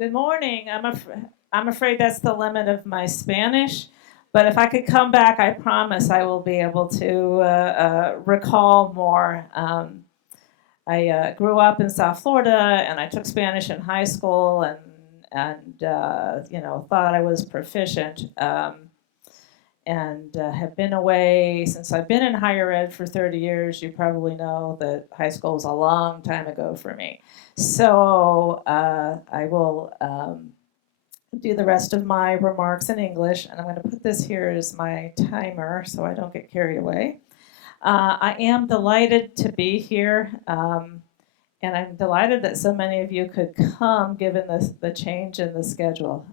Good morning. I'm afraid that's the limit of my Spanish, but if I could come back, I promise I will be able to recall more. I grew up in South Florida, and I took Spanish in high school, and thought I was proficient. And have been away since I've been in higher ed for 30 years. You probably know that high school was a long time ago for me. So I will do the rest of my remarks in English, and I'm going to put this here as my timer so I don't get carried away. I am delighted to be here, and I'm delighted that so many of you could come given the change in the schedule.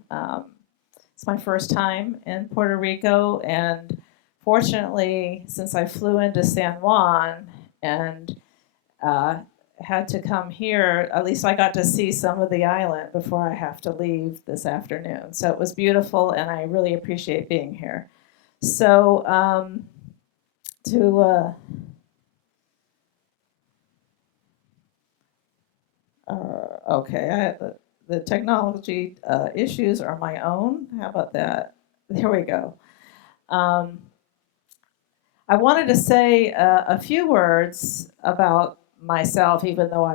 It's my first time in Puerto Rico, and fortunately, since I flew into San Juan and had to come here, at least I got to see some of the island before I have to leave this afternoon. So it was beautiful, and I really appreciate being here. So okay, the technology issues are my own. How about that? There we go. I wanted to say a few words about myself, even though I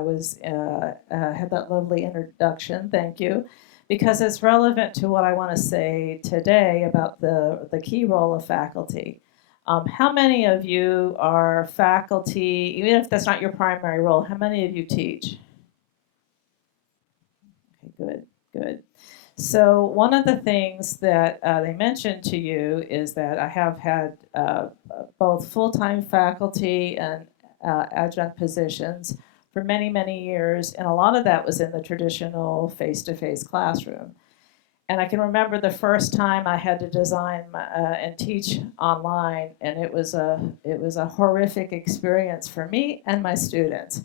had that lovely introduction. Thank you, because it's relevant to what I want to say today about the key role of faculty. How many of you are faculty, even if that's not your primary role? How many of you teach? Okay, good. So one of the things that they mentioned to you is that I have had both full-time faculty and adjunct positions for many, many years, and a lot of that was in the traditional face-to-face classroom. And I can remember the first time I had to design and teach online, and it was a horrific experience for me and my students.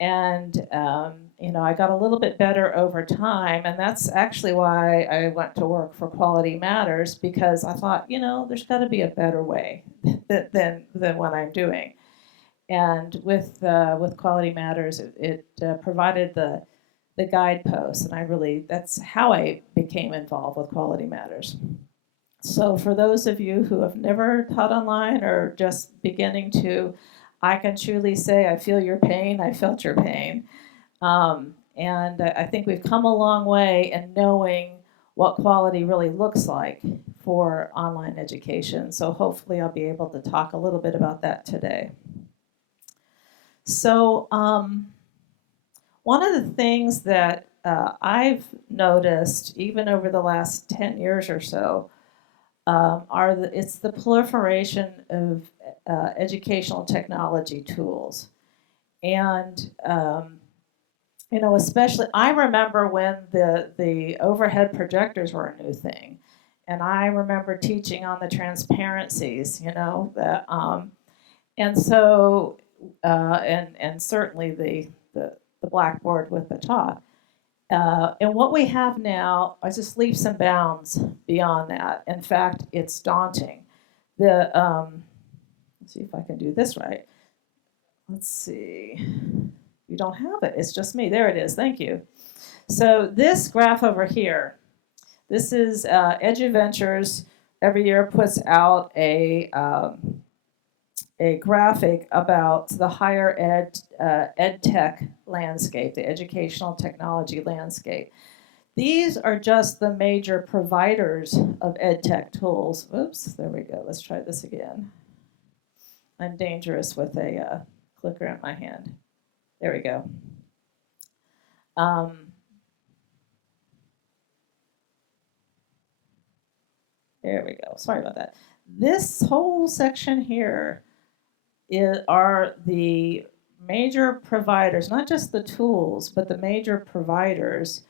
And I got a little bit better over time, and that's actually why I went to work for Quality Matters, because I thought, there's got to be a better way than what I'm doing. And with Quality Matters, it provided the guideposts, and that's how I became involved with Quality Matters. So for those of you who have never taught online or just beginning to, I can truly say I feel your pain. I felt your pain. And I think we've come a long way in knowing what quality really looks like for online education. So hopefully I'll be able to talk a little bit about that today. So one of the things that I've noticed, even over the last 10 years or so, it's the proliferation of educational technology tools. And especially, I remember when the overhead projectors were a new thing, and I remember teaching on the transparencies, and so and certainly the blackboard with the talk. And what we have now are just leaps and bounds beyond that. In fact, it's daunting. Let's see if I can do this right. Let's see. You don't have it. It's just me. There it is. Thank you. So this graph over here, this is EduVentures every year puts out a graphic about the higher ed tech landscape, the educational technology landscape. These are just the major providers of ed tech tools. Oops, there we go. Let's try this again. I'm dangerous with a clicker in my hand. There we go. There we go. Sorry about that. This whole section here are the major providers, not just the tools, but the major providers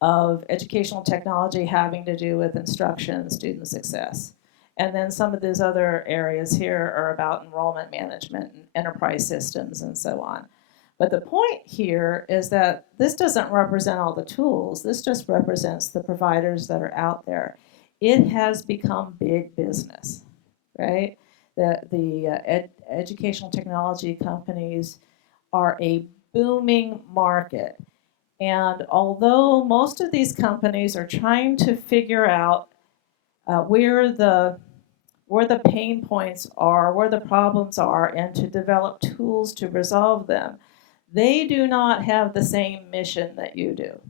of educational technology having to do with instruction and student success. And then some of these other areas here are about enrollment management and enterprise systems and so on. But the point here is that this doesn't represent all the tools. This just represents the providers that are out there. It has become big business, right? The educational technology companies are a booming market. And although most of these companies are trying to figure out where the pain points are, where the problems are, and to develop tools to resolve them, they do not have the same mission that you do.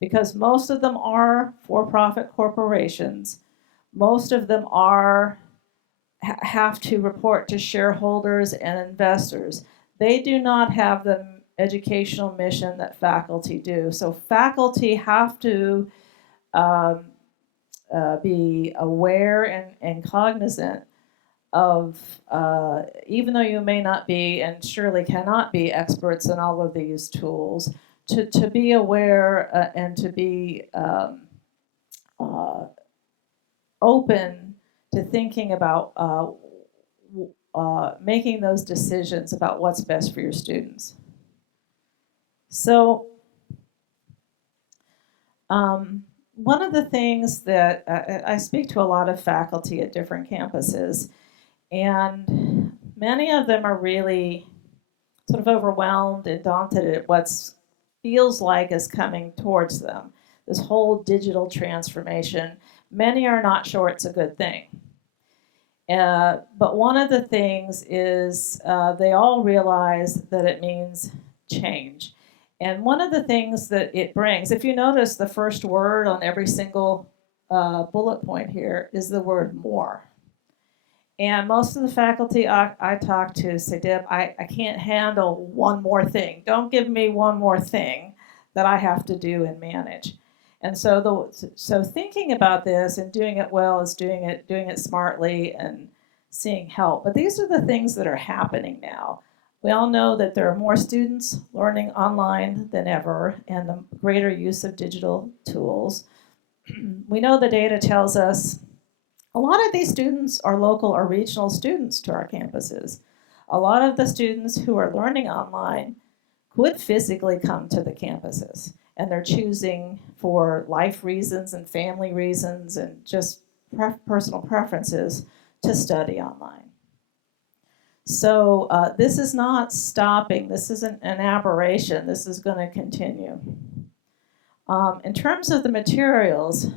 Because most of them are for-profit corporations. Most of them have to report to shareholders and investors. They do not have the educational mission that faculty do. So faculty have to be aware and cognizant of, even though you may not be and surely cannot be experts in all of these tools, to be aware and to be open to thinking about making those decisions about what's best for your students. So one of the things that I speak to a lot of faculty at different campuses, and many of them are really sort of overwhelmed and daunted at what feels like is coming towards them, this whole digital transformation. Many are not sure it's a good thing. But one of the things is they all realize that it means change. And one of the things that it brings, if you notice, the first word on every single bullet point here is the word more. And most of the faculty I talk to say, Deb, I can't handle one more thing. Don't give me one more thing that I have to do and manage. And so thinking about this and doing it well is doing it smartly and seeing help. But these are the things that are happening now. We all know that there are more students learning online than ever and the greater use of digital tools. We know the data tells us a lot of these students are local or regional students to our campuses. A lot of the students who are learning online could physically come to the campuses, and they're choosing for life reasons and family reasons and just personal preferences to study online. So this is not stopping. This isn't an aberration. This is going to continue. In terms of the materials,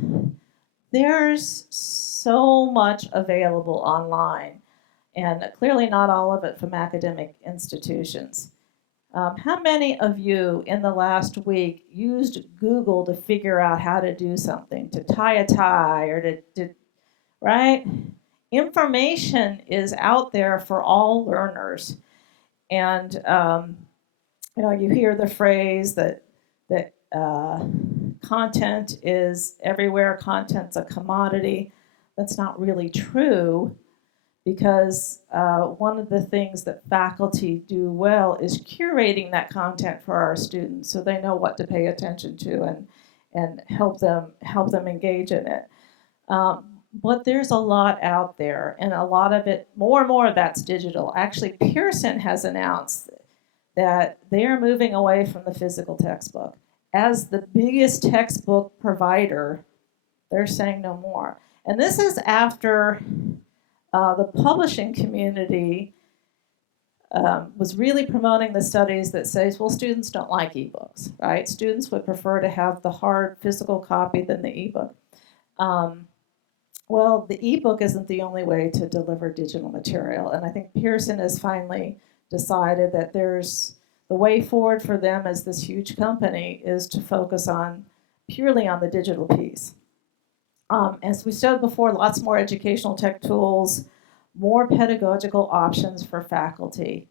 there's so much available online, and clearly not all of it from academic institutions. How many of you in the last week used Google to figure out how to do something, to tie a tie or to right? Information is out there for all learners. And you hear the phrase that content is everywhere, content's a commodity. That's not really true, because one of the things that faculty do well is curating that content for our students so they know what to pay attention to and help them engage in it. But there's a lot out there, and a lot of it, more and more of that's digital. Actually, Pearson has announced that they are moving away from the physical textbook. As the biggest textbook provider, they're saying no more. And this is after the publishing community was really promoting the studies that says, well, students don't like ebooks, right? Students would prefer to have the hard physical copy than the ebook. Well, the ebook isn't the only way to deliver digital material, and I think Pearson has finally decided that there's the way forward for them as this huge company is to focus purely on the digital piece. As we said before, lots more educational tech tools, more pedagogical options for faculty,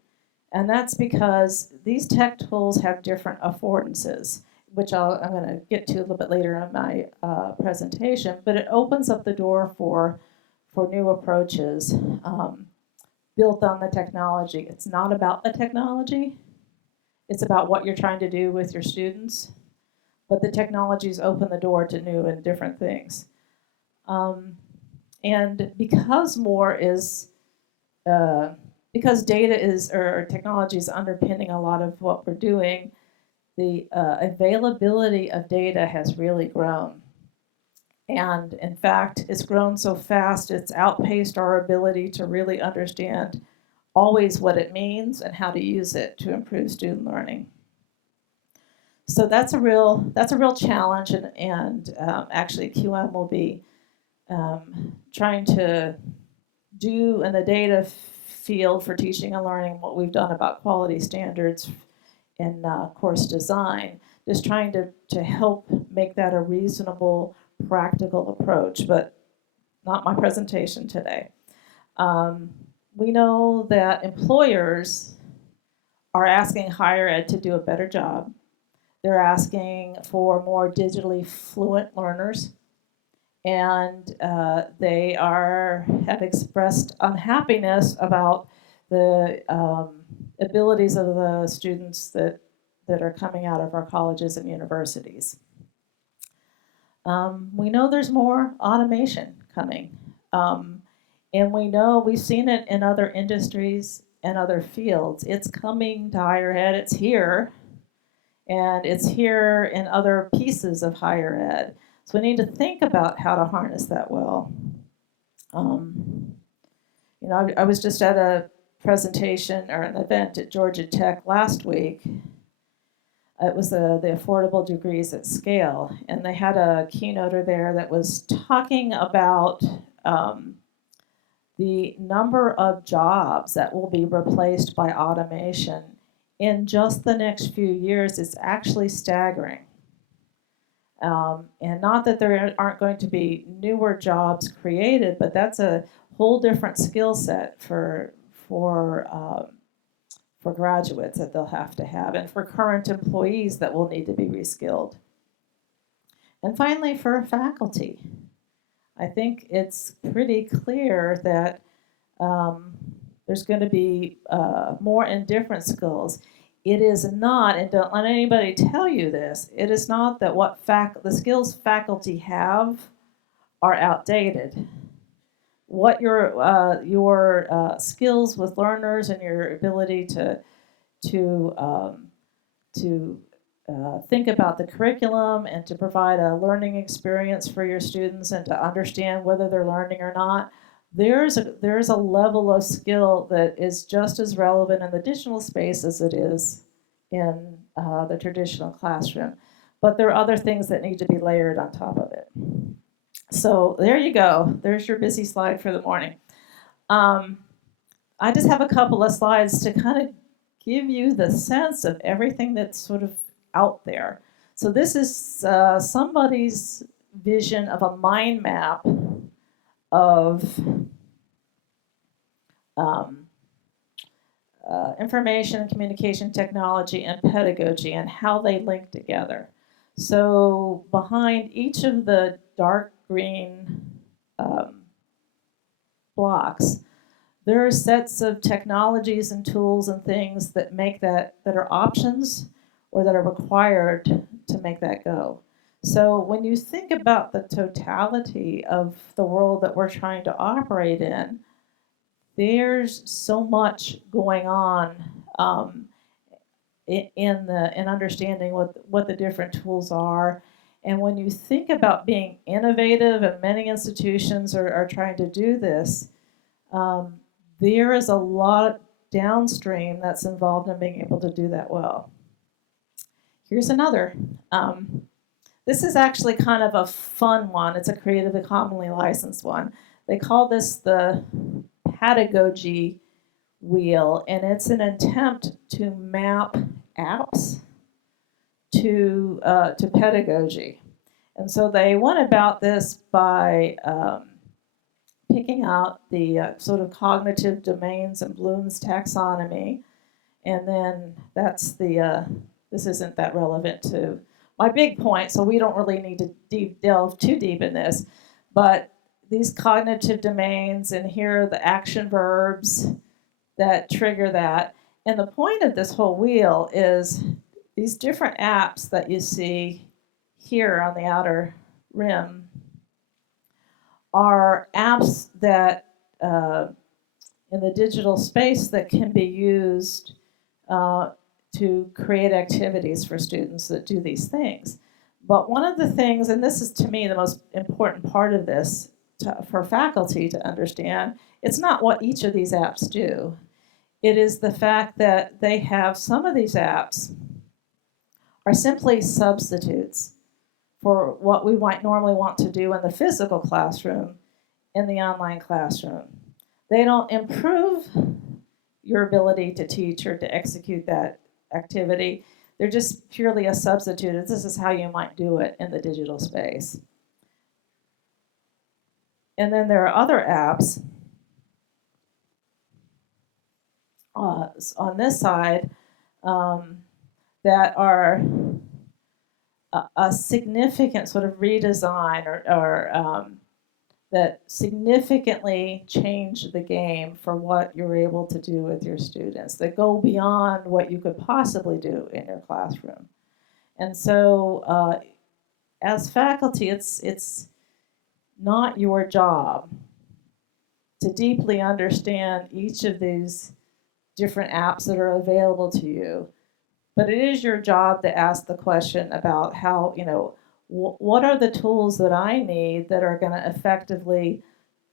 and that's because these tech tools have different affordances, which I'm going to get to a little bit later in my presentation, but it opens up the door for new approaches built on the technology. It's not about the technology, it's about what you're trying to do with your students, but the technologies open the door to new and different things. And because because data or technology is underpinning a lot of what we're doing, the availability of data has really grown. And in fact, it's grown so fast, it's outpaced our ability to really understand always what it means and how to use it to improve student learning. So that's a real challenge, and actually QM will be trying to do in the data field for teaching and learning what we've done about quality standards in course design, just trying to help make that a reasonable, practical approach, but not my presentation today. We know that employers are asking higher ed to do a better job. They're asking for more digitally fluent learners, and they have expressed unhappiness about the abilities of the students that are coming out of our colleges and universities. We know there's more automation coming. And we know we've seen it in other industries and other fields. It's coming to higher ed, it's here, and it's here in other pieces of higher ed. So we need to think about how to harness that well. I was just at a presentation or an event at Georgia Tech last week. It was the Affordable Degrees at Scale, and they had a keynoter there that was talking about the number of jobs that will be replaced by automation in just the next few years is actually staggering. And not that there aren't going to be newer jobs created, but that's a whole different skill set for graduates that they'll have to have, and for current employees that will need to be reskilled. And finally, for faculty, I think it's pretty clear that there's going to be more and different skills. It is not, and don't let anybody tell you this, it is not that the skills faculty have are outdated. What your skills with learners and your ability to think about the curriculum and to provide a learning experience for your students and to understand whether they're learning or not, there's a level of skill that is just as relevant in the digital space as it is in the traditional classroom. But there are other things that need to be layered on top of it. So there you go. There's your busy slide for the morning. I just have a couple of slides to kind of give you the sense of everything that's sort of out there. So this is somebody's vision of a mind map of information and communication technology and pedagogy and how they link together. So behind each of the dark green blocks, there are sets of technologies and tools and things that make that are options or that are required to make that go. So when you think about the totality of the world that we're trying to operate in, there's so much going on in understanding what the different tools are. And when you think about being innovative, and many institutions are trying to do this, there is a lot downstream that's involved in being able to do that well. Here's another. This is actually kind of a fun one. It's a Creative Commons licensed one. They call this the Pedagogy Wheel, and it's an attempt to map apps to pedagogy. And so they went about this by picking out the sort of cognitive domains in Bloom's taxonomy, and then that's this isn't that relevant to my big point, so we don't really need to delve too deep in this, but these cognitive domains, and here are the action verbs that trigger that. And the point of this whole wheel is these different apps that you see here on the outer rim are apps that in the digital space that can be used to create activities for students that do these things. But one of the things, and this is to me the most important part of this for faculty to understand, it's not what each of these apps do. It is the fact that they have some of these apps are simply substitutes for what we might normally want to do in the physical classroom in the online classroom. They don't improve your ability to teach or to execute that activity. They're just purely a substitute. This is how you might do it in the digital space. And then there are other apps on this side that are a significant sort of redesign or that significantly change the game for what you're able to do with your students, that go beyond what you could possibly do in your classroom. And so as faculty, it's not your job to deeply understand each of these different apps that are available to you, but it is your job to ask the question about how, what are the tools that I need that are going to effectively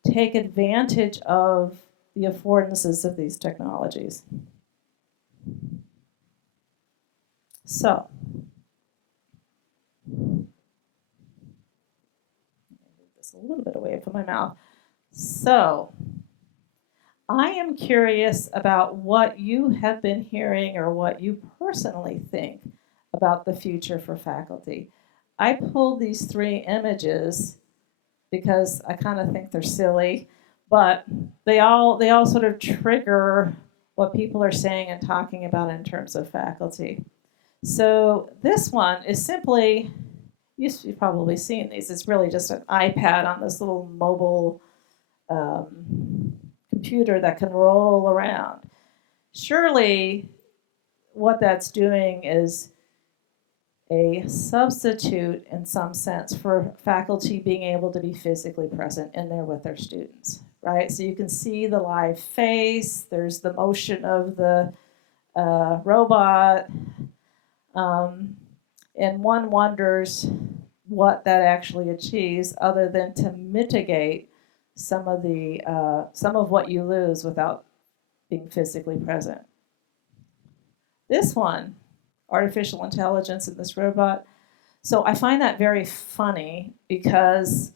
take advantage of the affordances of these technologies. So, move this a little bit away from my mouth. So, I am curious about what you have been hearing or what you personally think about the future for faculty. I pulled these 3 images because I kind of think they're silly, but they all sort of trigger what people are saying and talking about in terms of faculty. So this one is simply, you've probably seen these, it's really just an iPad on this little mobile computer that can roll around. Surely what that's doing is a substitute in some sense for faculty being able to be physically present in there with their students, right? So you can see the live face, there's the motion of the robot, and one wonders what that actually achieves other than to mitigate some of what you lose without being physically present. This one, artificial intelligence in this robot. So I find that very funny because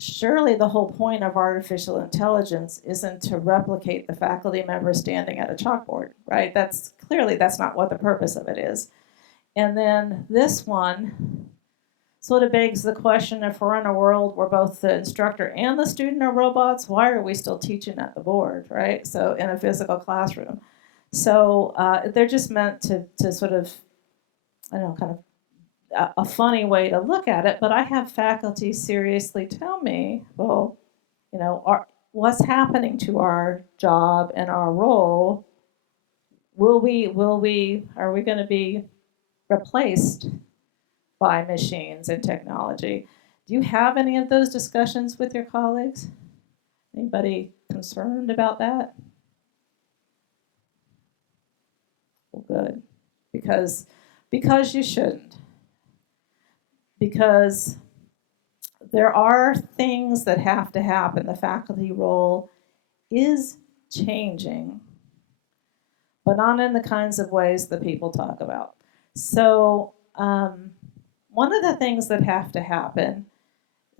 surely the whole point of artificial intelligence isn't to replicate the faculty member standing at a chalkboard, right? That's not what the purpose of it is. And then this one sort of begs the question, if we're in a world where both the instructor and the student are robots, why are we still teaching at the board, right? So in a physical classroom. So they're just meant to sort of, I don't know, kind of a funny way to look at it. But I have faculty seriously tell me, well, what's happening to our job and our role? Are we going to be replaced by machines and technology? Do you have any of those discussions with your colleagues? Anybody concerned about that? Well, good, because you shouldn't. Because there are things that have to happen. The faculty role is changing, but not in the kinds of ways that people talk about. So one of the things that have to happen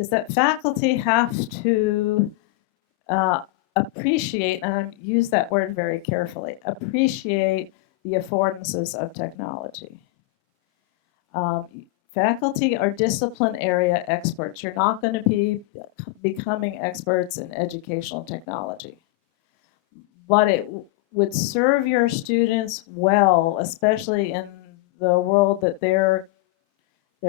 is that faculty have to appreciate, and I use that word very carefully, appreciate the affordances of technology. Faculty are discipline area experts. You're not going to be becoming experts in educational technology. But it would serve your students well, especially in the world that they're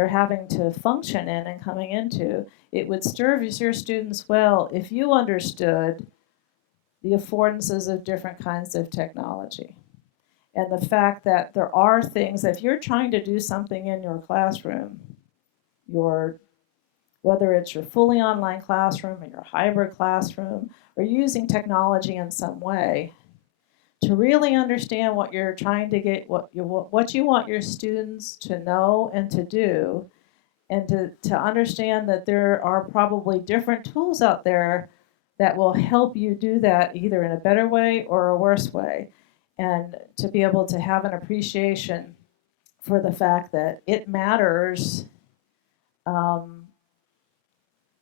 having to function in and coming into. It would serve your students well if you understood the affordances of different kinds of technology. And the fact that there are things, if you're trying to do something in your classroom, whether it's your fully online classroom or your hybrid classroom, or using technology in some way, to really understand what you're trying to get, what you want your students to know and to do, and to understand that there are probably different tools out there that will help you do that either in a better way or a worse way. And to be able to have an appreciation for the fact that it matters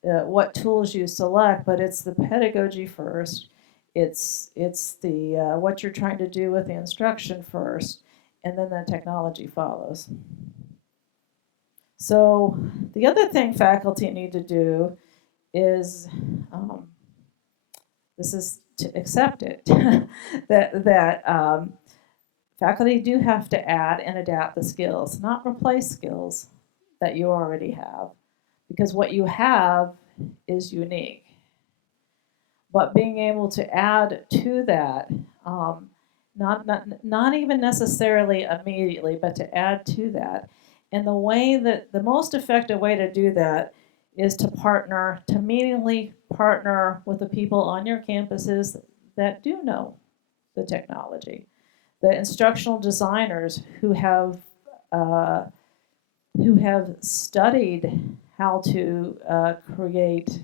what tools you select, but it's the pedagogy first. It's the what you're trying to do with the instruction first, and then the technology follows. So the other thing faculty need to do is this is to accept it that faculty do have to add and adapt the skills, not replace skills that you already have, because what you have is unique. But being able to add to that, not even necessarily immediately, but to add to that. And the most effective way to do that is to meaningfully partner with the people on your campuses that do know the technology. The instructional designers who have studied how to create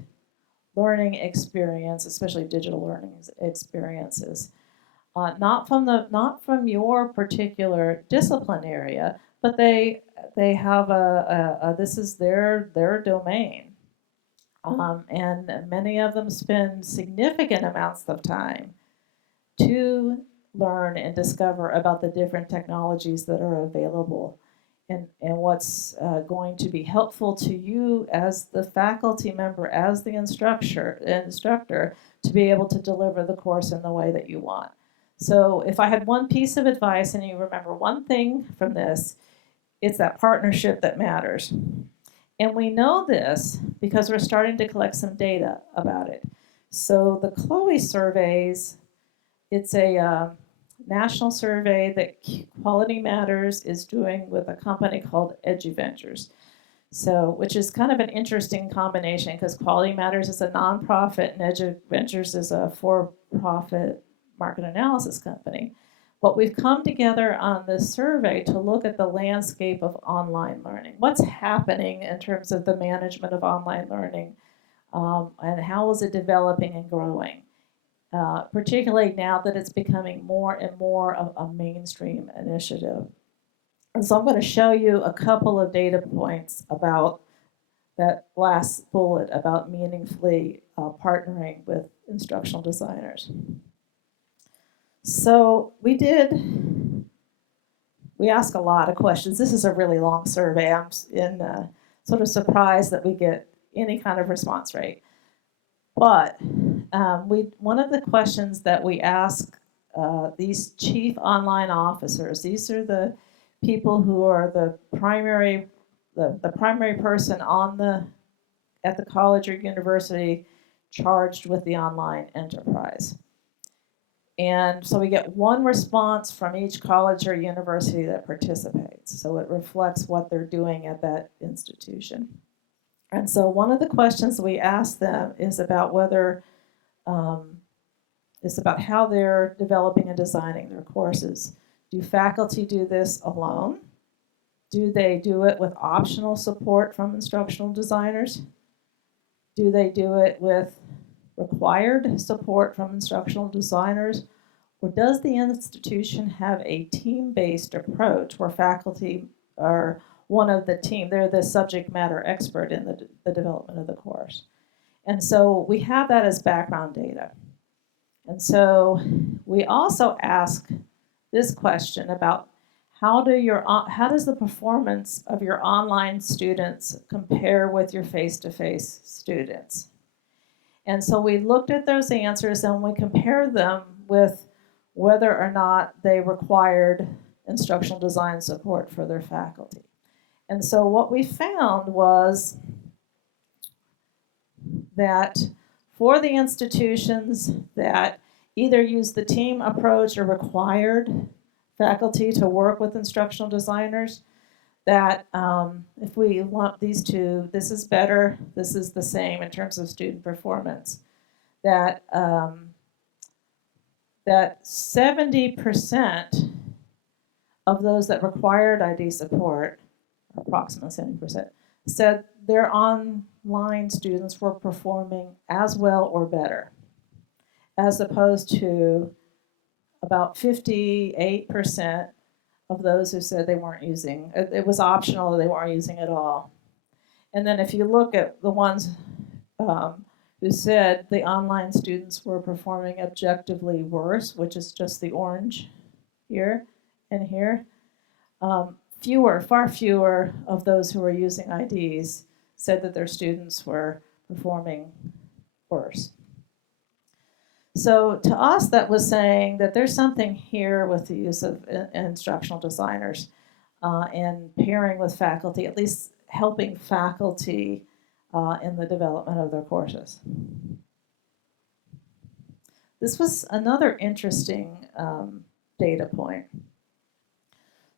learning experience, especially digital learning experiences, not from your particular discipline area, but they have this is their domain, and many of them spend significant amounts of time to learn and discover about the different technologies that are available, and what's going to be helpful to you as the faculty member, as the instructor, to be able to deliver the course in the way that you want. So if I had one piece of advice, and you remember one thing from this, it's that partnership that matters. And we know this because we're starting to collect some data about it. So the Chloe surveys, it's a national survey that Quality Matters is doing with a company called EduVentures. So, which is kind of an interesting combination because Quality Matters is a nonprofit and EduVentures is a for-profit market analysis company. But we've come together on this survey to look at the landscape of online learning. What's happening in terms of the management of online learning, and how is it developing and growing? Particularly now that it's becoming more and more of a mainstream initiative. And so I'm going to show you a couple of data points about that last bullet about meaningfully partnering with instructional designers. So we ask a lot of questions. This is a really long survey. I'm sort of surprised that we get any kind of response rate. But one of the questions that we ask these chief online officers, these are the people who are the primary person at the college or university charged with the online enterprise. And so we get one response from each college or university that participates. So it reflects what they're doing at that institution. And so one of the questions we ask them is about about how they're developing and designing their courses. Do faculty do this alone? Do they do it with optional support from instructional designers? Do they do it with required support from instructional designers? Or does the institution have a team-based approach where faculty are one of the team, they're the subject matter expert in the development of the course? And so we have that as background data. And so we also ask this question about how does the performance of your online students compare with your face-to-face students? And so we looked at those answers and we compared them with whether or not they required instructional design support for their faculty. And so what we found was that for the institutions that either used the team approach or required faculty to work with instructional designers, that if we lump these two, this is better, this is the same in terms of student performance, that 70% of those that required ID support, approximately 70%, said their online students were performing as well or better, as opposed to about 58% of those who said they weren't using it. It was optional, they weren't using it at all. And then if you look at the ones who said the online students were performing objectively worse, which is just the orange here and here, far fewer of those who were using IDs said that their students were performing worse. So to us, that was saying that there's something here with the use of instructional designers and pairing with faculty, at least helping faculty in the development of their courses. This was another interesting data point.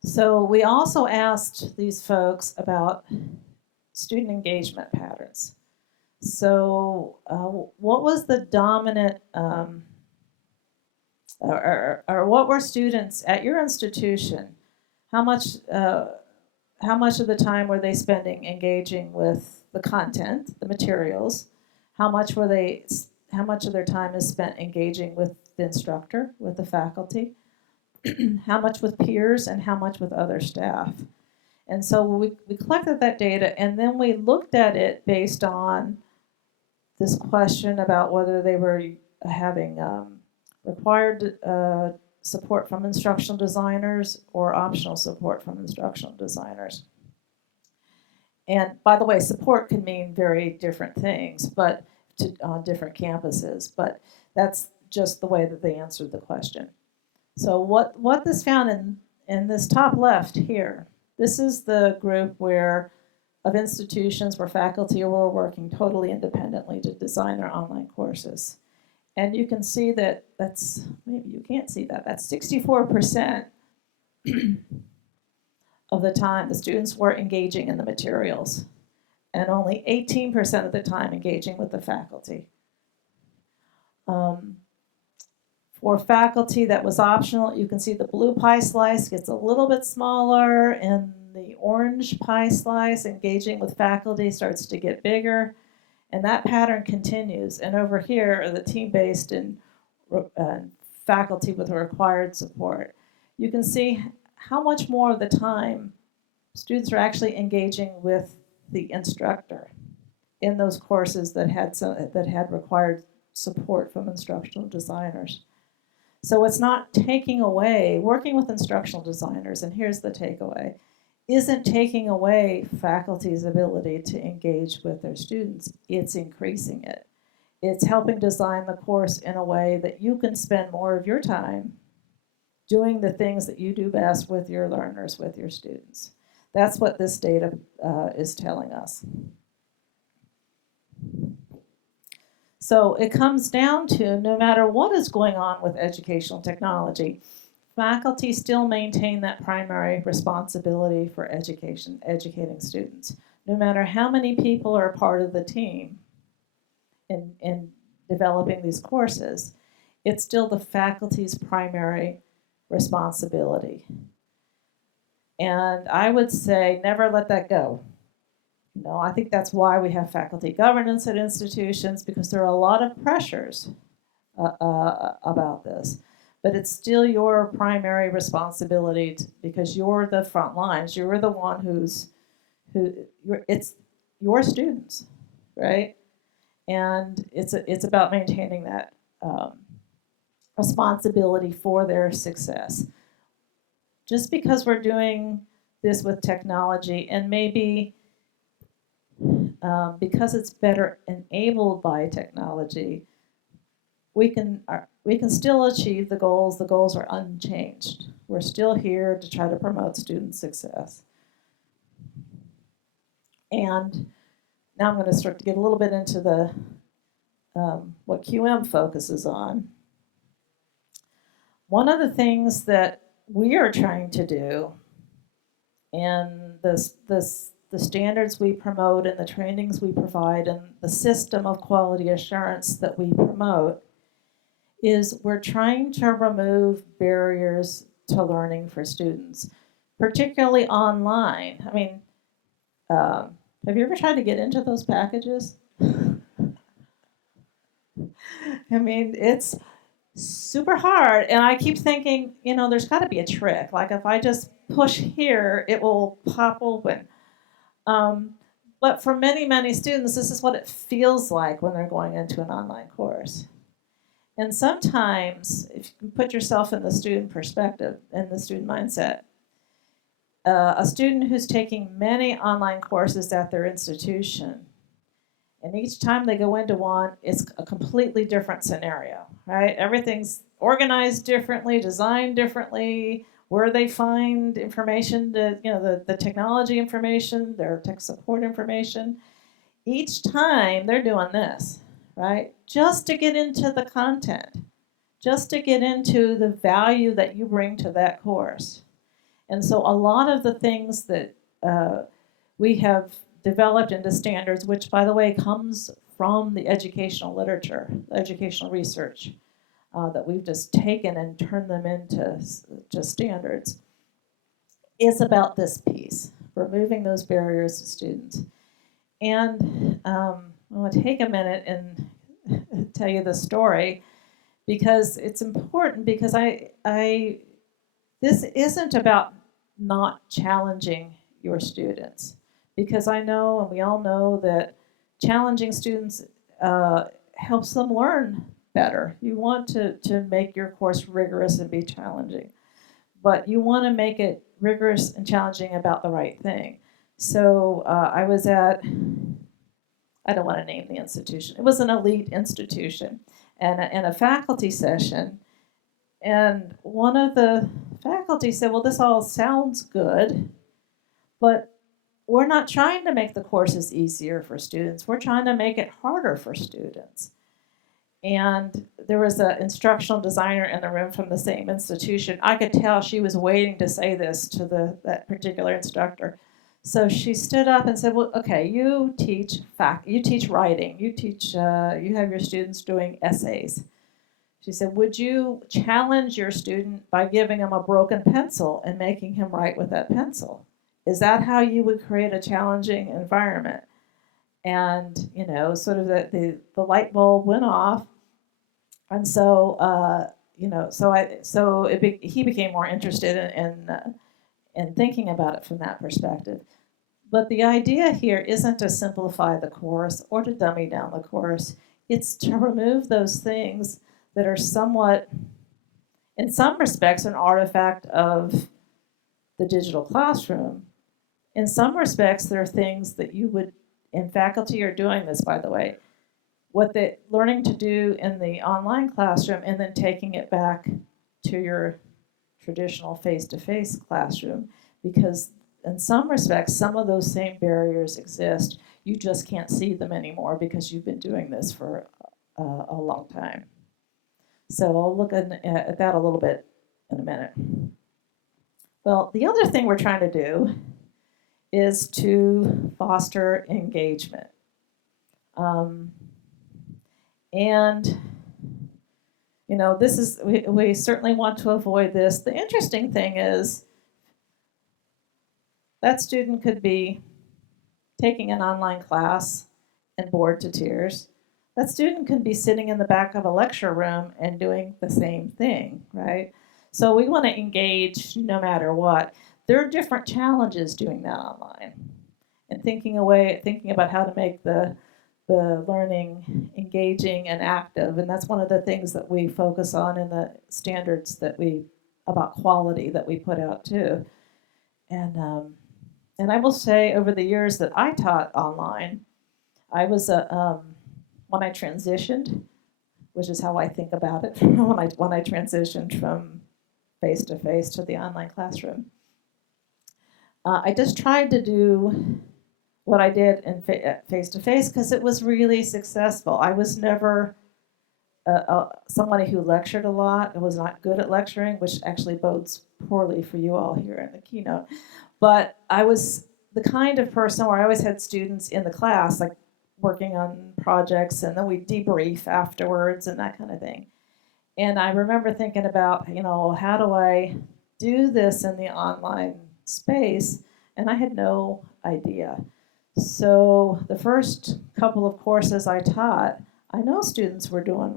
So we also asked these folks about student engagement patterns. So what was the dominant, or what were students at your institution, how much of the time were they spending engaging with the content, the materials? How much of their time is spent engaging with the instructor, with the faculty? How much with peers and how much with other staff? And so we collected that data, and then we looked at it based on this question about whether they were having required support from instructional designers or optional support from instructional designers. And by the way, support can mean very different things, but on different campuses, but that's just the way that they answered the question. So what this found in this top left here, this is the group of institutions where faculty were working totally independently to design their online courses. And you can see that maybe you can't see that, that's 64% of the time the students were engaging in the materials, and only 18% of the time engaging with the faculty. For faculty, that was optional. You can see the blue pie slice gets a little bit smaller, and the orange pie slice, engaging with faculty, starts to get bigger, and that pattern continues. And over here are the team-based and faculty with required support. You can see how much more of the time students are actually engaging with the instructor in those courses that had required support from instructional designers. So it's not taking away, working with instructional designers, and here's the takeaway, isn't taking away faculty's ability to engage with their students, it's increasing it. It's helping design the course in a way that you can spend more of your time doing the things that you do best with your learners, with your students. That's what this data is telling us. So it comes down to, no matter what is going on with educational technology, faculty still maintain that primary responsibility for educating students. No matter how many people are a part of the team in developing these courses, it's still the faculty's primary responsibility. And I would say never let that go. You know, I think that's why we have faculty governance at institutions, because there are a lot of pressures about this. But it's still your primary responsibility because you're the front lines. You're the one it's your students, right? And it's about maintaining that responsibility for their success. Just because we're doing this with technology, and maybe because it's better enabled by technology, we can still achieve the goals. The goals are unchanged. We're still here to try to promote student success. And now I'm going to start to get a little bit into the what QM focuses on. One of the things that we are trying to do, and the standards we promote and the trainings we provide and the system of quality assurance that we promote, is we're trying to remove barriers to learning for students, particularly online. I mean, have you ever tried to get into those packages? I mean, it's super hard, and I keep thinking, you know, there's got to be a trick. Like if I just push here, it will pop open. But for many, many students, this is what it feels like when they're going into an online course. And sometimes, if you can put yourself in the student perspective, in the student mindset, a student who's taking many online courses at their institution, and each time they go into one, it's a completely different scenario, right? Everything's organized differently, designed differently, where they find information, the technology information, their tech support information. Each time they're doing this, right? Just to get into the content, just to get into the value that you bring to that course. And so a lot of the things that we have developed into standards, which, by the way, comes from the educational literature, educational research, that we've just taken and turned them into standards, is about this piece, removing those barriers to students. And I want to take a minute and tell you the story, because it's important, because this isn't about not challenging your students, because I know, and we all know, that challenging students helps them learn better. You want to make your course rigorous and be challenging, but you want to make it rigorous and challenging about the right thing. So I was at, I don't want to name the institution, it was an elite institution, and in a faculty session, and one of the faculty said, well, this all sounds good, but we're not trying to make the courses easier for students. We're trying to make it harder for students. And there was an instructional designer in the room from the same institution. I could tell she was waiting to say this to that particular instructor. So she stood up and said, well, okay, you teach writing, you have your students doing essays. She said, would you challenge your student by giving him a broken pencil and making him write with that pencil? Is that how you would create a challenging environment? And, sort of the light bulb went off. And so, he became more interested in thinking about it from that perspective. But the idea here isn't to simplify the course or to dummy down the course. It's to remove those things that are somewhat, in some respects, an artifact of the digital classroom. In some respects, there are things that you would, and faculty are doing this, by the way, what they're learning to do in the online classroom and then taking it back to your traditional face-to-face classroom, because in some respects, some of those same barriers exist. You just can't see them anymore because you've been doing this for a long time. So I'll look at that a little bit in a minute. Well, the other thing we're trying to do is to foster engagement. And, we certainly want to avoid this. The interesting thing is that student could be taking an online class and bored to tears. That student could be sitting in the back of a lecture room and doing the same thing, right? So we want to engage no matter what. There are different challenges doing that online, and thinking about how to make the learning engaging and active. And that's one of the things that we focus on in the standards about quality that we put out too. And I will say, over the years that I taught online, I was when I transitioned, which is how I think about it, when I transitioned from face-to-face to the online classroom, I just tried to do what I did in face-to-face because it was really successful. I was never somebody who lectured a lot. I was not good at lecturing, which actually bodes poorly for you all here in the keynote. But I was the kind of person where I always had students in the class, like working on projects, and then we debrief afterwards and that kind of thing. And I remember thinking about, how do I do this in the online space? And I had no idea. So the first couple of courses I taught, I know students were doing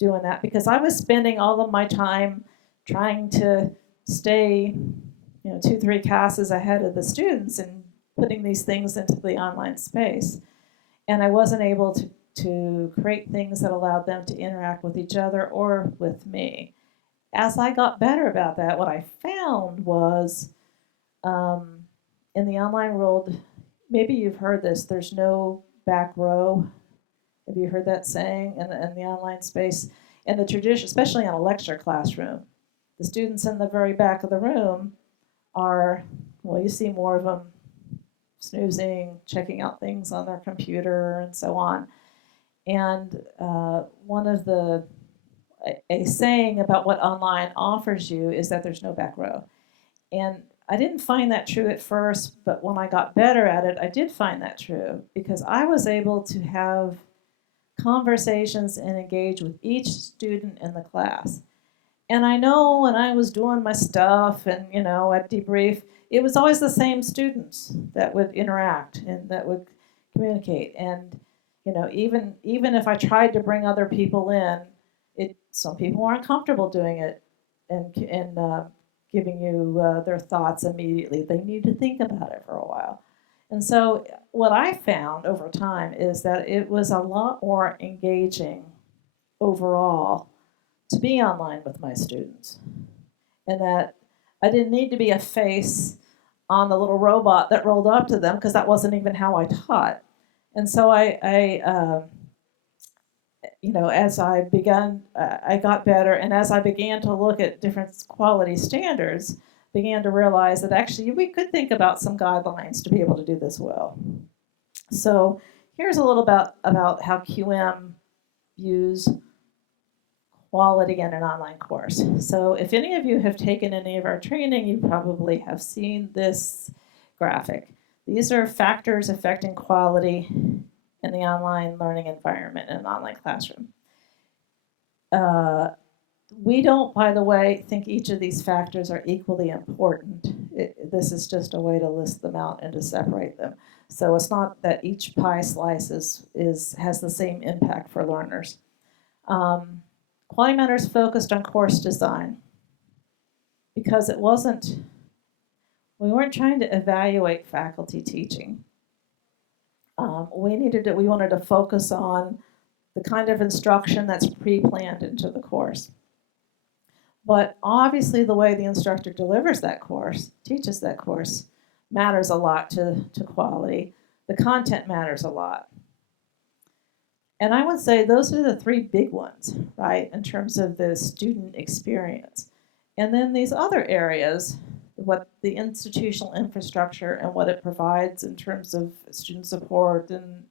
that because I was spending all of my time trying to stay, 2-3 classes ahead of the students in putting these things into the online space. And I wasn't able to create things that allowed them to interact with each other or with me. As I got better about that, what I found was in the online world, maybe you've heard this, there's no back row. Have you heard that saying in the online space? In the tradition, especially in a lecture classroom, the students in the very back of the room are, well, you see more of them snoozing, checking out things on their computer, and so on. And one of a saying about what online offers you is that there's no back row. And I didn't find that true at first, but when I got better at it, I did find that true because I was able to have conversations and engage with each student in the class. And I know when I was doing my stuff and, at debrief, it was always the same students that would interact and that would communicate. And, even if I tried to bring other people in, some people aren't comfortable doing it and giving you their thoughts immediately. They need to think about it for a while. And so what I found over time is that it was a lot more engaging overall to be online with my students. And that I didn't need to be a face on the little robot that rolled up to them because that wasn't even how I taught. And so as I began, I got better, and as I began to look at different quality standards, began to realize that actually we could think about some guidelines to be able to do this well. So here's a little about how QM views quality in an online course. So if any of you have taken any of our training, you probably have seen this graphic. These are factors affecting quality in the online learning environment in an online classroom. We don't, by the way, think each of these factors are equally important. This is just a way to list them out and to separate them. So it's not that each pie slice has the same impact for learners. Quality Matters focused on course design because we weren't trying to evaluate faculty teaching. We wanted to focus on the kind of instruction that's pre-planned into the course. But obviously the way the instructor delivers that course, teaches that course, matters a lot to quality. The content matters a lot. And I would say those are the three big ones, right, in terms of the student experience. And then these other areas, what the institutional infrastructure and what it provides in terms of student support and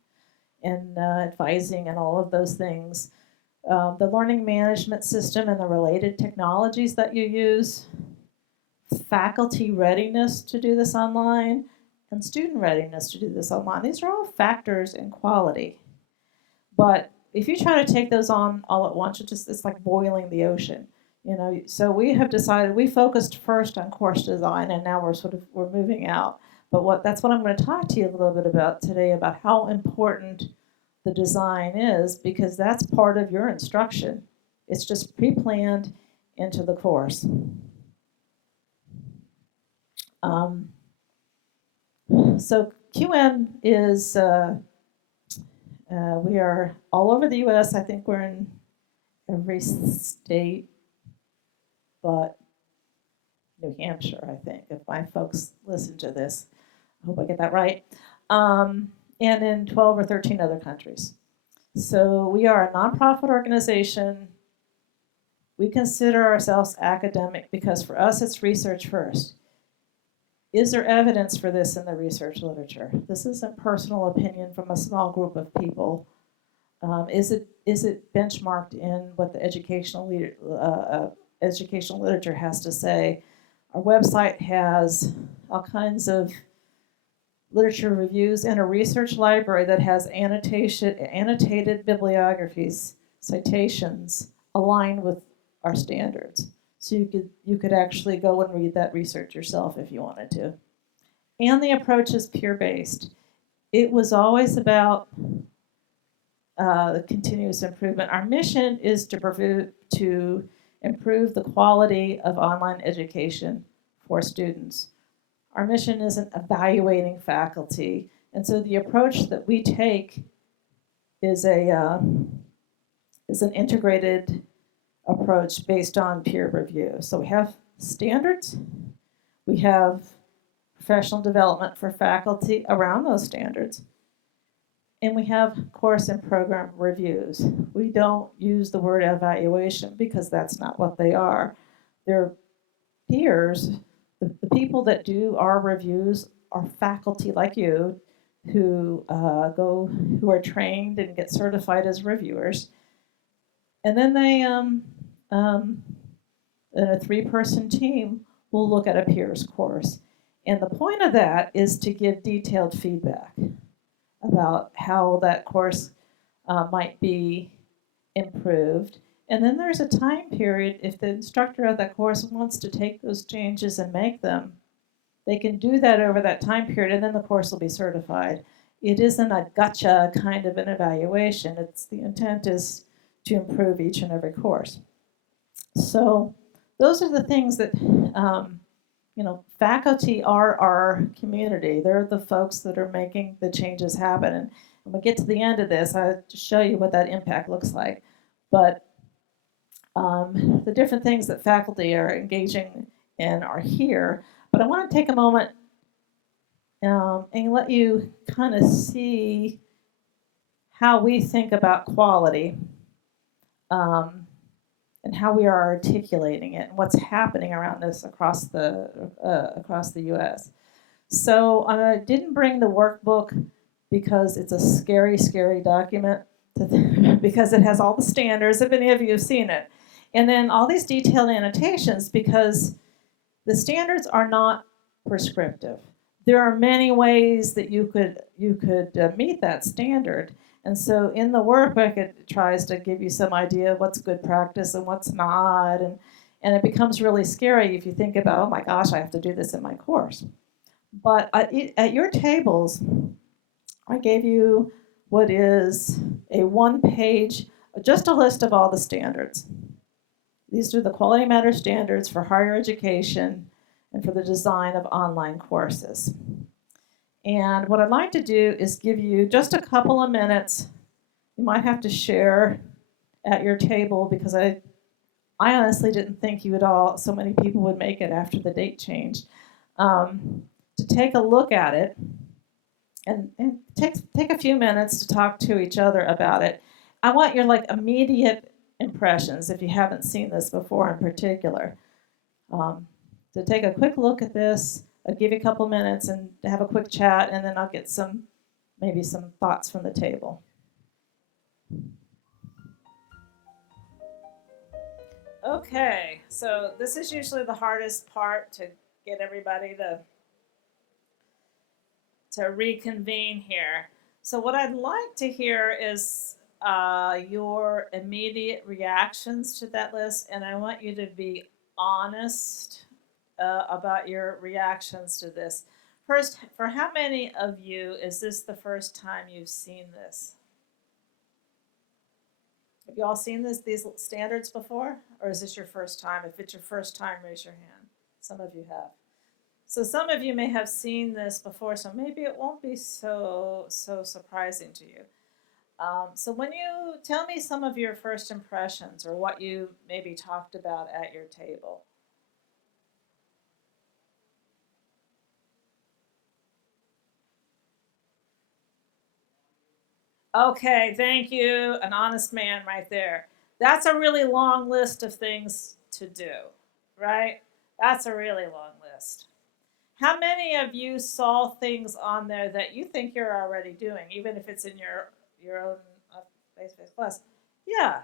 advising and all of those things, the learning management system and the related technologies that you use, faculty readiness to do this online, and student readiness to do this online. These are all factors in quality. But if you try to take those on all at once, it's like boiling the ocean. So we have decided we focused first on course design, and now we're moving out. But that's what I'm going to talk to you a little bit about today, about how important the design is, because that's part of your instruction. It's just pre-planned into the course. So QM is, we are all over the U.S. I think we're in every state but New Hampshire, I think, if my folks listen to this. I hope I get that right. And in 12 or 13 other countries. So we are a nonprofit organization. We consider ourselves academic because for us it's research first. Is there evidence for this in the research literature? This isn't personal opinion from a small group of people. Is it benchmarked in what the educational literature has to say? Our website has all kinds of literature reviews and a research library that has annotated bibliographies, citations aligned with our standards. So you could actually go and read that research yourself if you wanted to. And the approach is peer-based. It was always about the continuous improvement. Our mission is to improve the quality of online education for students. Our mission isn't evaluating faculty, and so the approach that we take is an integrated approach based on peer review. So we have standards, we have professional development for faculty around those standards, and we have course and program reviews. We don't use the word evaluation because that's not what they are. They're peers. The people that do our reviews are faculty like you who who are trained and get certified as reviewers. And then they, in a 3-person team, will look at a peer's course. And the point of that is to give detailed feedback about how that course might be improved. And then there's a time period. If the instructor of that course wants to take those changes and make them, they can do that over that time period, and then the course will be certified. It isn't a gotcha kind of an evaluation. The intent is to improve each and every course. So those are the things that, faculty are our community. They're the folks that are making the changes happen. And when we get to the end of this, I'll show you what that impact looks like. But the different things that faculty are engaging in are here. But I want to take a moment and let you kind of see how we think about quality and how we are articulating it and what's happening around this across the U.S. So I didn't bring the workbook because it's a scary, scary document because it has all the standards, if any of you have seen it. And then all these detailed annotations because the standards are not prescriptive. There are many ways that you could meet that standard. And so in the workbook, it tries to give you some idea of what's good practice and what's not. And it becomes really scary if you think about, oh my gosh, I have to do this in my course. But at your tables, I gave you what is a 1-page, just a list of all the standards. These are the Quality Matters standards for higher education and for the design of online courses. And what I'd like to do is give you just a couple of minutes. You might have to share at your table because I honestly didn't think so many people would make it after the date changed, to take a look at it and take a few minutes to talk to each other about it. I want your immediate impressions, if you haven't seen this before in particular, to take a quick look at this. I'll give you a couple minutes and have a quick chat, and then I'll get maybe some thoughts from the table. Okay, so this is usually the hardest part to get everybody to reconvene here. So what I'd like to hear is your immediate reactions to that list, and I want you to be honest about your reactions to this. First, for how many of you is this the first time you've seen this? Have you all seen these standards before? Or is this your first time? If it's your first time, raise your hand. Some of you have. So some of you may have seen this before, so maybe it won't be so surprising to you. So when you tell me some of your first impressions or what you maybe talked about at your table. Okay, thank you. An honest man right there. That's a really long list of things to do, right? That's a really long list. How many of you saw things on there that you think you're already doing, even if it's in your own face-to-face class? Yeah.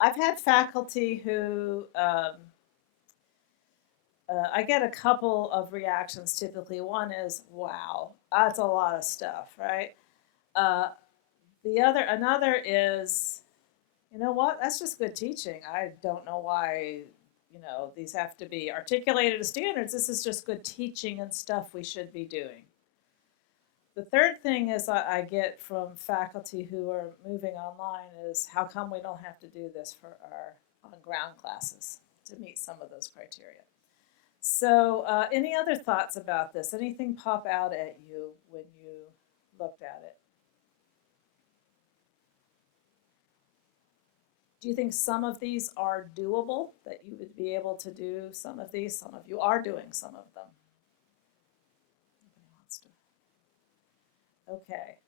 I've had faculty who, I get a couple of reactions typically. One is, wow, that's a lot of stuff, right? Another is, you know what, that's just good teaching. I don't know why, these have to be articulated as standards. This is just good teaching and stuff we should be doing. The third thing is I get from faculty who are moving online is, how come we don't have to do this for our on ground classes to meet some of those criteria. So any other thoughts about this? Anything pop out at you when you looked at it? Do you think some of these are doable, that you would be able to do some of these? Some of you are doing some of them. Nobody wants to. Okay.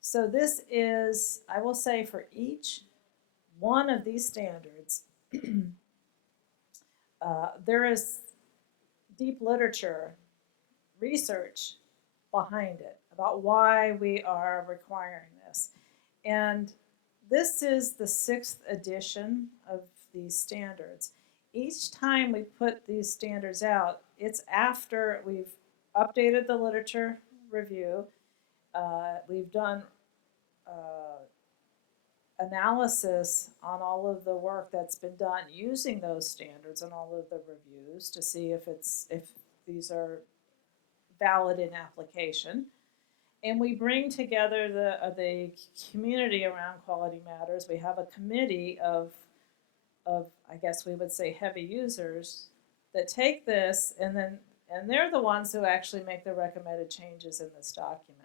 So this is, I will say, for each one of these standards, there is deep literature, research behind it about why we are requiring this. And this is the 6th edition of these standards. Each time we put these standards out, it's after we've updated the literature review, we've done analysis on all of the work that's been done using those standards and all of the reviews to see if these are valid in application. And we bring together the community around quality matters. We have a committee of I guess we would say heavy users that take this and they're the ones who actually make the recommended changes in this document.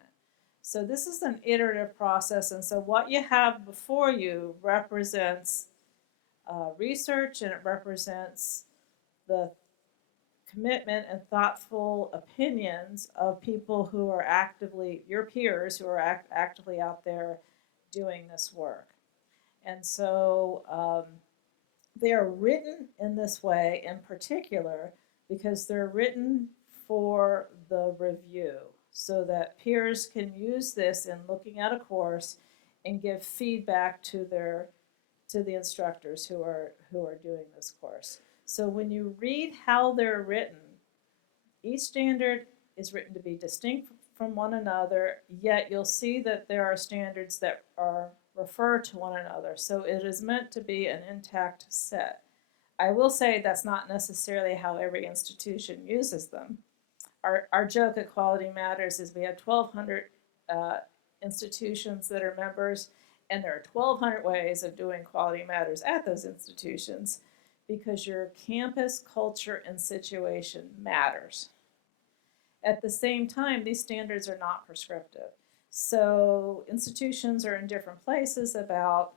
So this is an iterative process, and so what you have before you represents research, and it represents the commitment and thoughtful opinions of people who are actively, your peers, who are actively out there doing this work. And so they are written in this way in particular because they're written for the review, so that peers can use this in looking at a course and give feedback to the instructors who are doing this course. So when you read how they're written, each standard is written to be distinct from one another, yet you'll see that there are standards that are refer to one another. So it is meant to be an intact set. I will say that's not necessarily how every institution uses them. Our joke at Quality Matters is we have 1,200 institutions that are members, and there are 1,200 ways of doing Quality Matters at those institutions because your campus culture and situation matters. At the same time, these standards are not prescriptive. So institutions are in different places about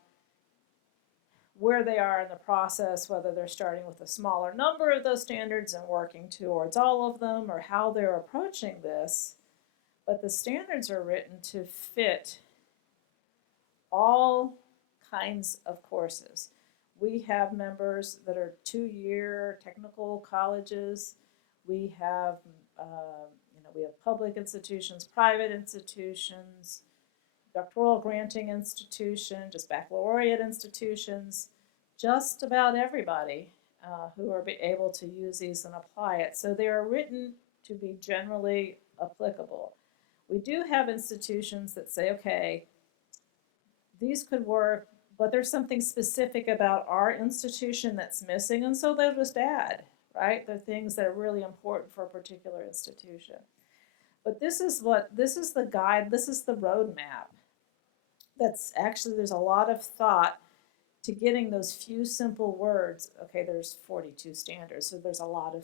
where they are in the process, whether they're starting with a smaller number of those standards and working towards all of them, or how they're approaching this. But the standards are written to fit all kinds of courses. We have members that are 2-year technical colleges. We have, we have public institutions, private institutions, doctoral granting institution, just baccalaureate institutions, just about everybody who are able to use these and apply it. So they are written to be generally applicable. We do have institutions that say, okay, these could work, but there's something specific about our institution that's missing, and so they'll just add, right? They're things that are really important for a particular institution. But this is the guide, this is the roadmap. That's actually, there's a lot of thought to getting those few simple words. Okay, there's 42 standards, so there's a lot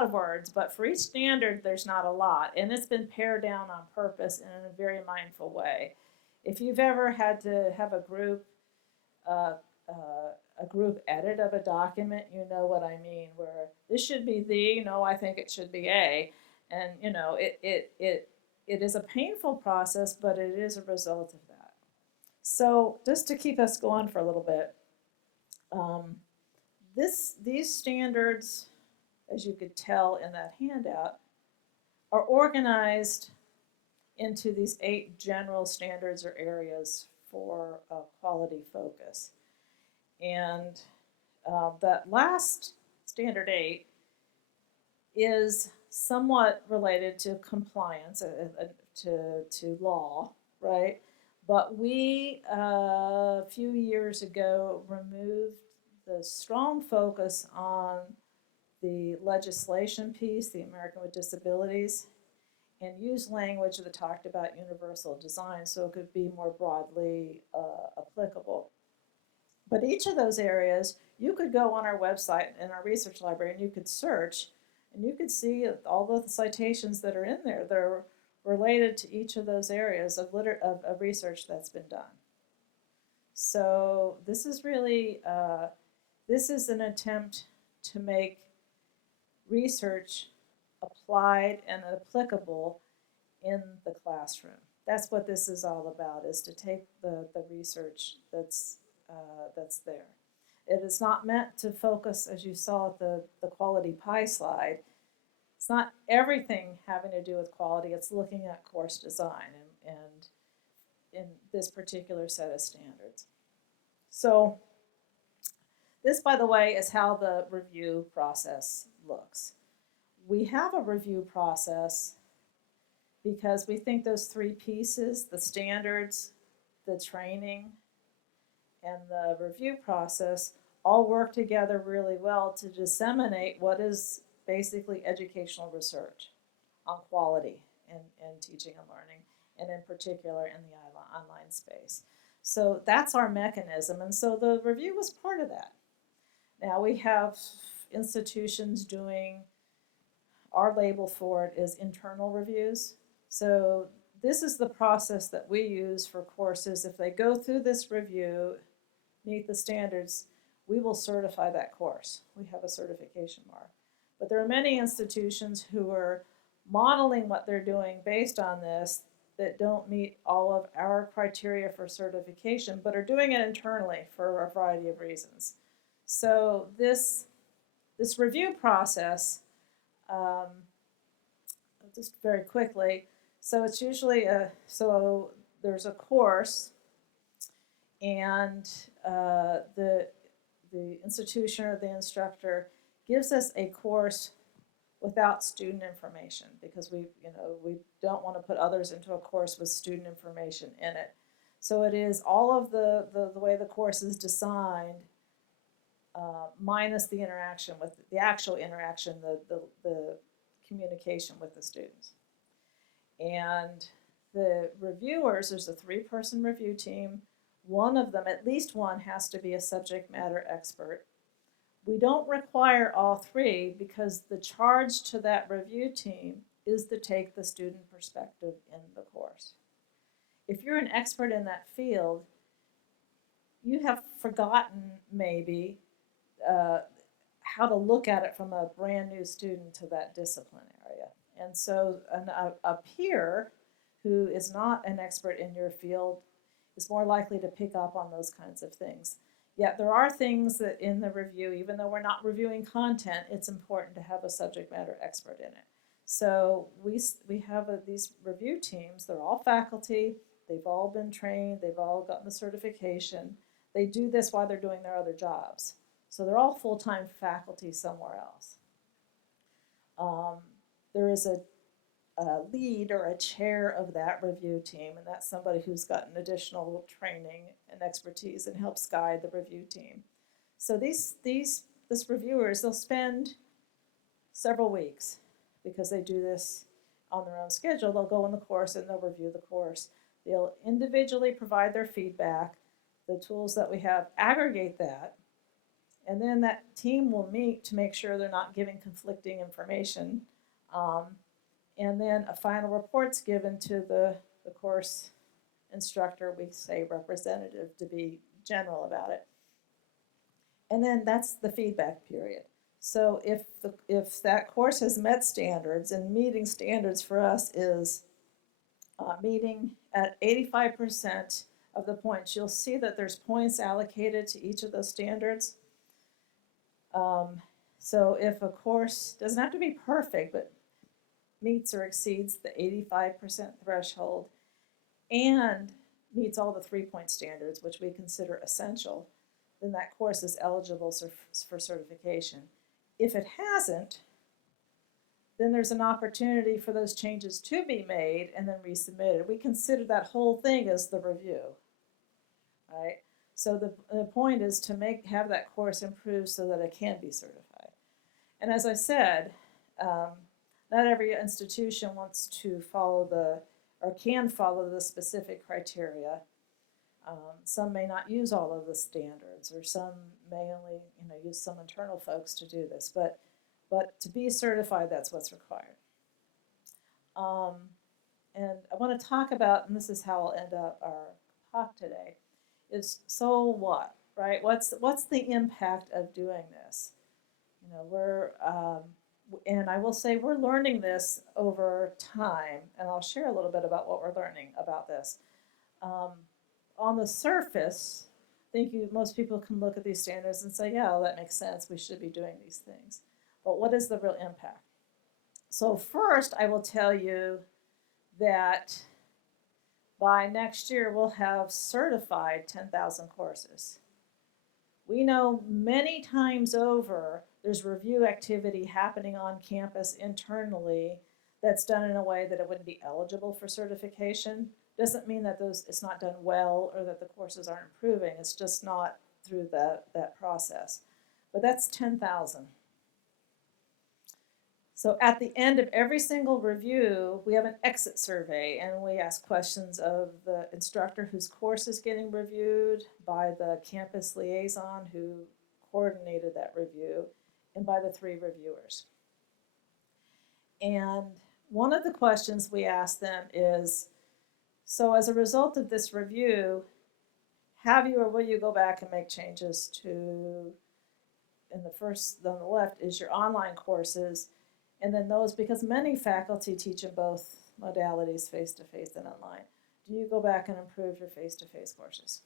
of words, but for each standard there's not a lot, and it's been pared down on purpose and in a very mindful way. If you've ever had to have a group edit of a document, you know what I mean, where this should be the, no, I think it should be a, and it is a painful process, but it is a result of that. So just to keep us going for a little bit, these standards, as you could tell in that handout, are organized into these 8 general standards or areas for quality focus. And that last standard 8 is somewhat related to compliance, to law, right? But we, a few years ago, removed the strong focus on the legislation piece, the American with Disabilities, and used language that talked about universal design so it could be more broadly applicable. But each of those areas, you could go on our website in our research library and you could search and you could see all the citations that are in there that are related to each of those areas of research that's been done. So this is really, this is an attempt to make research applied and applicable in the classroom. That's what this is all about, is to take the research that's there. It is not meant to focus, as you saw at the quality pie slide, it's not everything having to do with quality, it's looking at course design and in this particular set of standards. So this, by the way, is how the review process looks. We have a review process because we think those three pieces, the standards, the training, and the review process, all work together really well to disseminate what is basically educational research on quality in teaching and learning, and in particular in the online space. So that's our mechanism, and so the review was part of that. Now we have institutions doing, our label for it is internal reviews. So this is the process that we use for courses. If they go through this review, meet the standards, we will certify that course. We have a certification mark. But there are many institutions who are modeling what they're doing based on this that don't meet all of our criteria for certification, but are doing it internally for a variety of reasons. So this review process, just very quickly, so it's usually so there's a course, and the institution or the instructor gives us a course without student information, because we don't want to put others into a course with student information in it. So it is all of the way the course is designed, minus the interaction with the actual interaction, the communication with the students. And the reviewers, there's a 3-person review team. One of them, at least one, has to be a subject matter expert. We don't require all 3 because the charge to that review team is to take the student perspective in the course. If you're an expert in that field, you have forgotten maybe how to look at it from a brand new student to that discipline area. And so a peer who is not an expert in your field is more likely to pick up on those kinds of things. Yet there are things that in the review, even though we're not reviewing content, it's important to have a subject matter expert in it. So we have these review teams. They're all faculty. They've all been trained. They've all gotten the certification. They do this while they're doing their other jobs. So they're all full-time faculty somewhere else. There is a lead or a chair of that review team, and that's somebody who's gotten additional training and expertise and helps guide the review team. So this reviewers, they'll spend several weeks because they do this on their own schedule. They'll go in the course and they'll review the course. They'll individually provide their feedback. The tools that we have aggregate that, and then that team will meet to make sure they're not giving conflicting information. And then a final report's given to the course instructor, we say representative to be general about it. And then that's the feedback period. So if that course has met standards, and meeting standards for us is meeting at 85% of the points, you'll see that there's points allocated to each of those standards. So if a course doesn't have to be perfect, but meets or exceeds the 85% threshold and meets all the 3-point standards, which we consider essential, then that course is eligible for certification. If it hasn't, then there's an opportunity for those changes to be made and then resubmitted. We consider that whole thing as the review, right? So the point is to have that course improved so that it can be certified. And as I said, not every institution wants to follow or can follow the specific criteria. Some may not use all of the standards, or some may only use some internal folks to do this. But to be certified, that's what's required. And I want to talk about, and this is how I'll end up our talk today, is so what, right? What's the impact of doing this? And I will say we're learning this over time, and I'll share a little bit about what we're learning about this. On the surface, I think most people can look at these standards and say, yeah, well, that makes sense. We should be doing these things. But what is the real impact? So first, I will tell you that by next year, we'll have certified 10,000 courses. We know many times over, there's review activity happening on campus internally that's done in a way that it wouldn't be eligible for certification. Doesn't mean that it's not done well or that the courses aren't improving. It's just not through that process. But that's 10,000. So at the end of every single review, we have an exit survey, and we ask questions of the instructor whose course is getting reviewed, by the campus liaison who coordinated that review, and by the 3 reviewers. And one of the questions we ask them is, so as a result of this review, have you or will you go back and make changes to, in the first on the left is your online courses, and then those, because many faculty teach in both modalities, face-to-face and online. Do you go back and improve your face-to-face courses?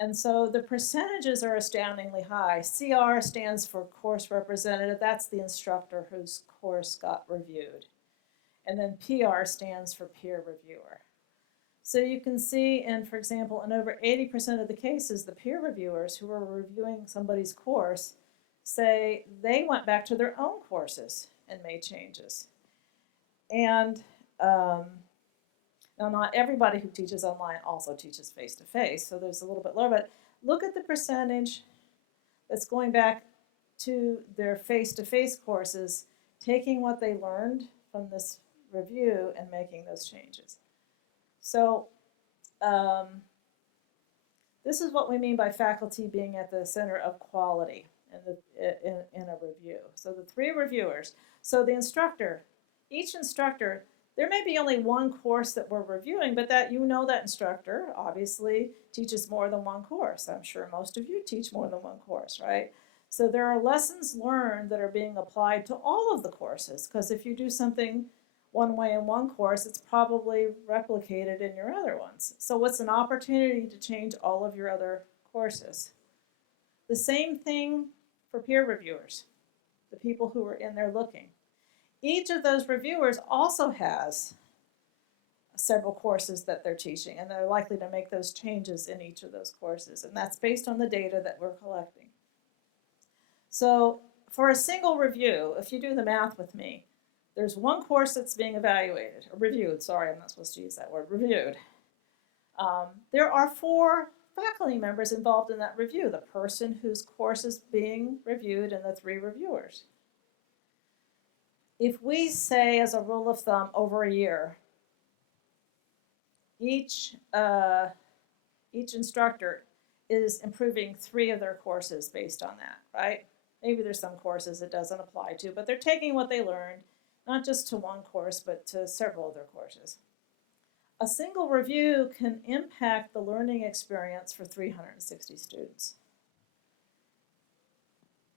And so the percentages are astoundingly high. CR stands for course representative. That's the instructor whose course got reviewed. And then PR stands for peer reviewer. So you can see, and for example, in over 80% of the cases, the peer reviewers who are reviewing somebody's course say they went back to their own courses and made changes. And now, not everybody who teaches online also teaches face-to-face, so there's a little bit lower, but look at the percentage that's going back to their face-to-face courses, taking what they learned from this review and making those changes. So this is what we mean by faculty being at the center of quality in a review. So the 3 reviewers. So the instructor, each instructor, there may be only one course that we're reviewing, but that that instructor obviously teaches more than one course. I'm sure most of you teach more than one course, right? So there are lessons learned that are being applied to all of the courses, because if you do something one way in one course, it's probably replicated in your other ones. So it's an opportunity to change all of your other courses. The same thing for peer reviewers, the people who are in there looking. Each of those reviewers also has several courses that they're teaching, and they're likely to make those changes in each of those courses, and that's based on the data that we're collecting. So for a single review, if you do the math with me, there's one course that's being evaluated, or reviewed, sorry, I'm not supposed to use that word, reviewed. There are 4 faculty members involved in that review, the person whose course is being reviewed and the 3 reviewers. If we say, as a rule of thumb, over a year, each instructor is improving 3 of their courses based on that, right? Maybe there's some courses it doesn't apply to, but they're taking what they learned, not just to one course, but to several of their courses. A single review can impact the learning experience for 360 students.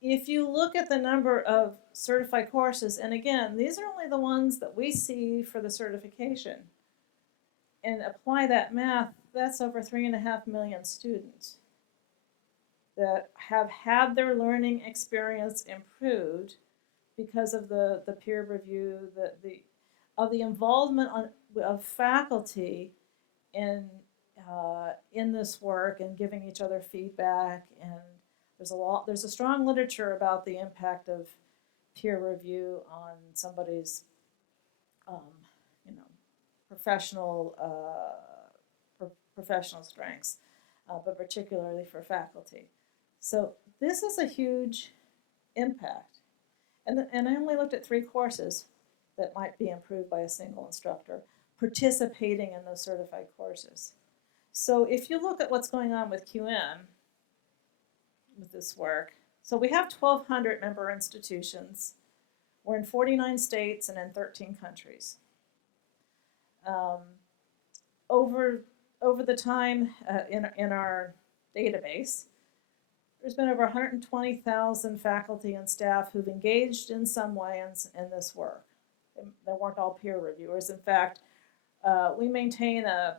If you look at the number of certified courses, and again, these are only the ones that we see for the certification, and apply that math, that's over 3.5 million students that have had their learning experience improved because of the peer review, of the involvement of faculty in this work and giving each other feedback. And there's a strong literature about the impact of peer review on somebody's professional strengths, but particularly for faculty. So this is a huge impact. And I only looked at 3 courses that might be improved by a single instructor participating in those certified courses. So if you look at what's going on with QM, with this work, so we have 1,200 member institutions. We're in 49 states and in 13 countries. Over the time in our database, there's been over 120,000 faculty and staff who've engaged in some way in this work. They weren't all peer reviewers. In fact, we maintain a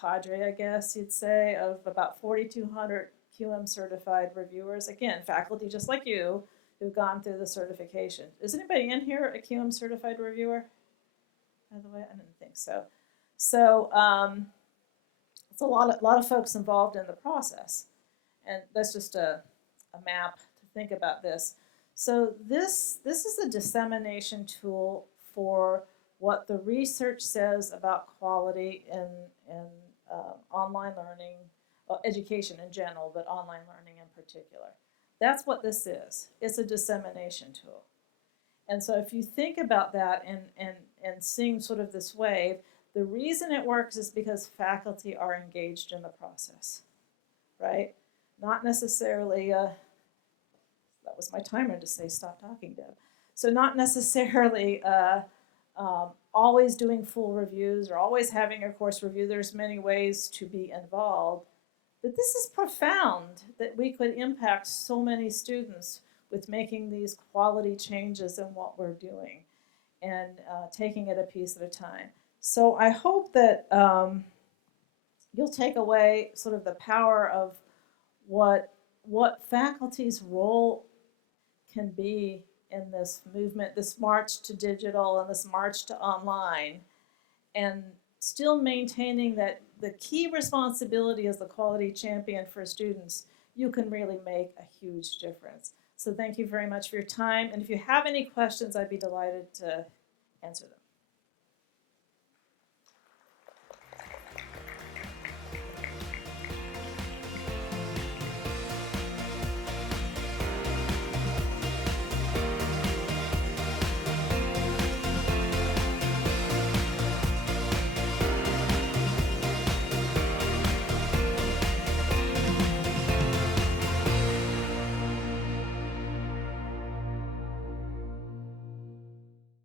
cadre, I guess you'd say, of about 4,200 QM certified reviewers. Again, faculty just like you who've gone through the certification. Is anybody in here a QM certified reviewer? By the way, I didn't think so. So it's a lot of folks involved in the process. And that's just a map to think about this. So this is a dissemination tool for what the research says about quality in online learning, well, education in general, but online learning in particular. That's what this is. It's a dissemination tool. And so if you think about that and seeing sort of this wave, the reason it works is because faculty are engaged in the process, right? Not necessarily, that was my timer to say stop talking, Deb. So not necessarily always doing full reviews or always having a course review. There's many ways to be involved. But this is profound that we could impact so many students with making these quality changes in what we're doing and taking it a piece at a time. So I hope that you'll take away sort of the power of what faculty's role can be in this movement, this march to digital and this march to online, and still maintaining that the key responsibility as the quality champion for students, you can really make a huge difference. So thank you very much for your time, and if you have any questions, I'd be delighted to answer them.